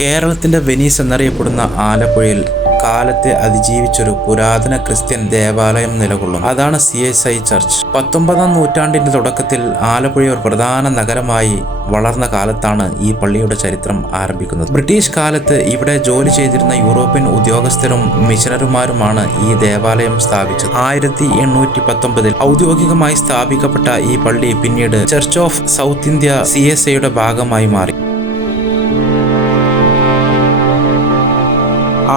കേരളത്തിന്റെ വെനീസ് എന്നറിയപ്പെടുന്ന ആലപ്പുഴയിൽ കാലത്തെ അതിജീവിച്ചൊരു പുരാതന ക്രിസ്ത്യൻ ദേവാലയം നിലകൊള്ളും അതാണ് സി എസ് ഐ ചർച്ച്. പത്തൊമ്പതാം നൂറ്റാണ്ടിന്റെ തുടക്കത്തിൽ ആലപ്പുഴ ഒരു പ്രധാന നഗരമായി വളർന്ന കാലത്താണ് ഈ പള്ളിയുടെ ചരിത്രം ആരംഭിക്കുന്നത്. ബ്രിട്ടീഷ് കാലത്ത് ഇവിടെ ജോലി ചെയ്തിരുന്ന യൂറോപ്യൻ ഉദ്യോഗസ്ഥരും മിഷനറിമാരുമാണ് ഈ ദേവാലയം സ്ഥാപിച്ചത്. ആയിരത്തി എണ്ണൂറ്റി പത്തൊമ്പതിൽ ഔദ്യോഗികമായി സ്ഥാപിക്കപ്പെട്ട ഈ പള്ളി പിന്നീട് church of south India C ഭാഗമായി മാറി.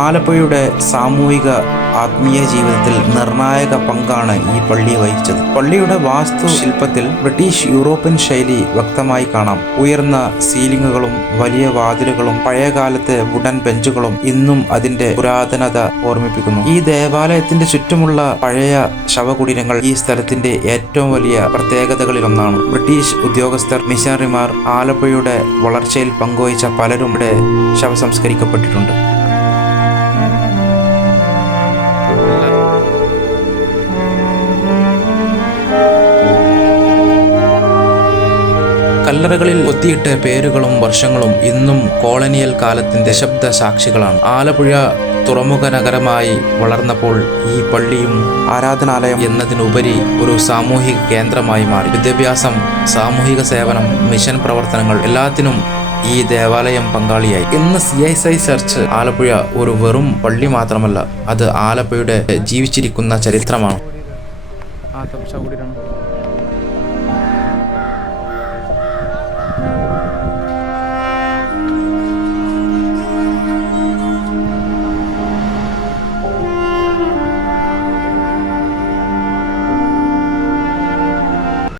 ആലപ്പുഴയുടെ സാമൂഹിക ആത്മീയ ജീവിതത്തിൽ നിർണായക പങ്കാണ് ഈ പള്ളി വഹിച്ചത്. പള്ളിയുടെ വാസ്തു ശില്പത്തിൽ ബ്രിട്ടീഷ് യൂറോപ്യൻ ശൈലി വ്യക്തമായി കാണാം. ഉയർന്ന സീലിംഗുകളും വലിയ വാതിലുകളും പഴയകാലത്തെ വുഡൻ ബെഞ്ചുകളും ഇന്നും അതിന്റെ പുരാതനത ഓർമ്മിപ്പിക്കുന്നു. ഈ ദേവാലയത്തിന്റെ ചുറ്റുമുള്ള പഴയ ശവകുടീരങ്ങൾ ഈ സ്ഥലത്തിന്റെ ഏറ്റവും വലിയ പ്രത്യേകതകളിലൊന്നാണ്. ബ്രിട്ടീഷ് ഉദ്യോഗസ്ഥർ മിഷണറിമാർ ആലപ്പുഴയുടെ വളർച്ചയിൽ പങ്കുവഹിച്ച പലരും ഇവിടെ ശവസംസ്കരിക്കപ്പെട്ടിട്ടുണ്ട്. കല്ലറകളിൽ ഒത്തിയിട്ട പേരുകളും വർഷങ്ങളും ഇന്നും കോളനിയൽ കാലത്തിന്റെ ശബ്ദ സാക്ഷികളാണ് ആലപ്പുഴ തുറമുഖ നഗരമായി വളർന്നപ്പോൾ ഈ പള്ളിയും ആരാധനാലയം എന്നതിനുപരി ഒരു സാമൂഹിക കേന്ദ്രമായി മാറി. വിദ്യാഭ്യാസം സാമൂഹിക സേവനം മിഷൻ പ്രവർത്തനങ്ങൾ എല്ലാത്തിനും ഈ ദേവാലയം പങ്കാളിയായി. ഇന്ന് C S I church Alappuzha ഒരു വെറും പള്ളി മാത്രമല്ല അത് ആലപ്പുഴയുടെ ജീവിച്ചിരിക്കുന്ന ചരിത്രമാണ്. ആ